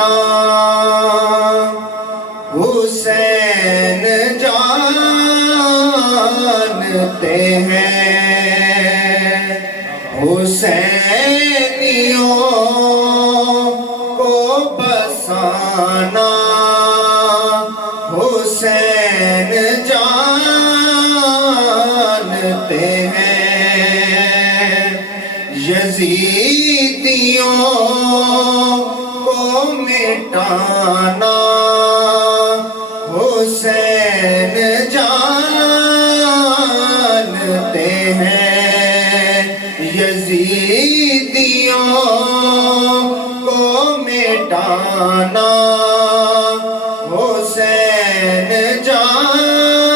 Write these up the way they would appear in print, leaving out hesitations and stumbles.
بسانا حسین جانتے ہیں حسینیوں کو بسانا حسین جانتے ہیں یزیدیوں کو مٹانا حسین جانتے ہیں یزیدیوں کو مٹانا حسین جانتے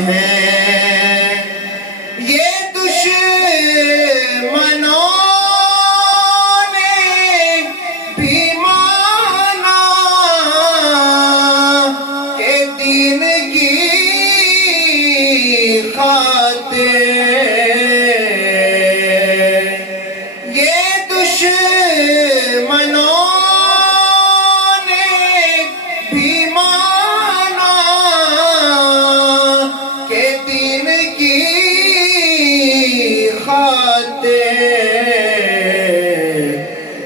ہیں یہ دشمنوں نے بھی مانا کہ دین کی خاطر یہ دشمنوں نے بھی مانا کہ دین کی خاطر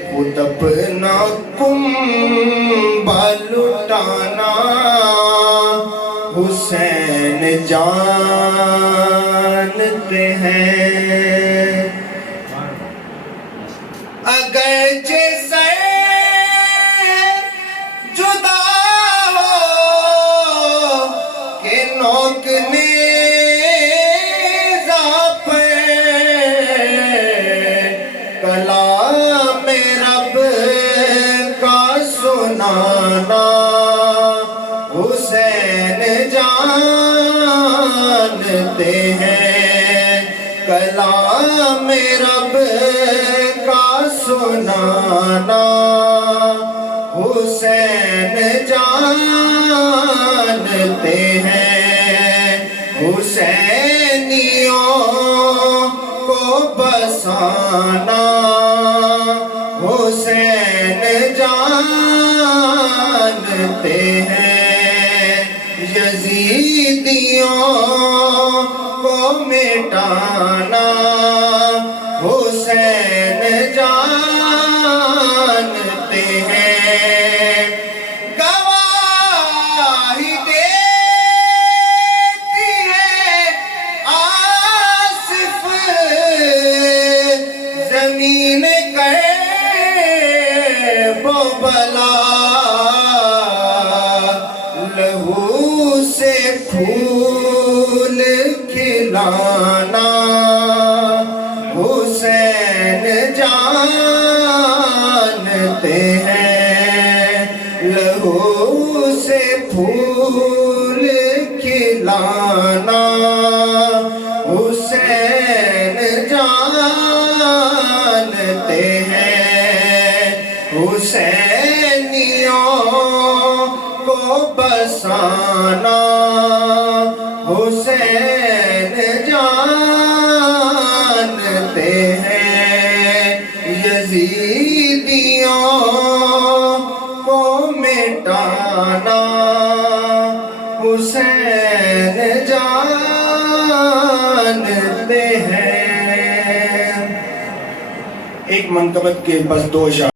خود اپنا کنبہ لٹانا حسین جانتے ہیں اگرچہ سر جدا ہو کہ نوک نیزہ پر کلام رب کا سنانا حسین جانتے ہیں کلام رب کا سنانا حسین جانتے ہیں حسینیوں کو بسانا حسین جانتے ہیں یزیدیوں کو مٹانا حسین جانتے ہیں گواہی دیتی ہے آصف زمین کرب و بلا لہو سے پھول کھلانا حسین جانتے ہیں لہو سے پھول کھلانا حسین جانتے ہیں حسینیوں کو بسانا حسین جانتے ہیں یزیدیوں کو مٹانا حسین جانتے ہیں۔ ایک منقبت کے بس دو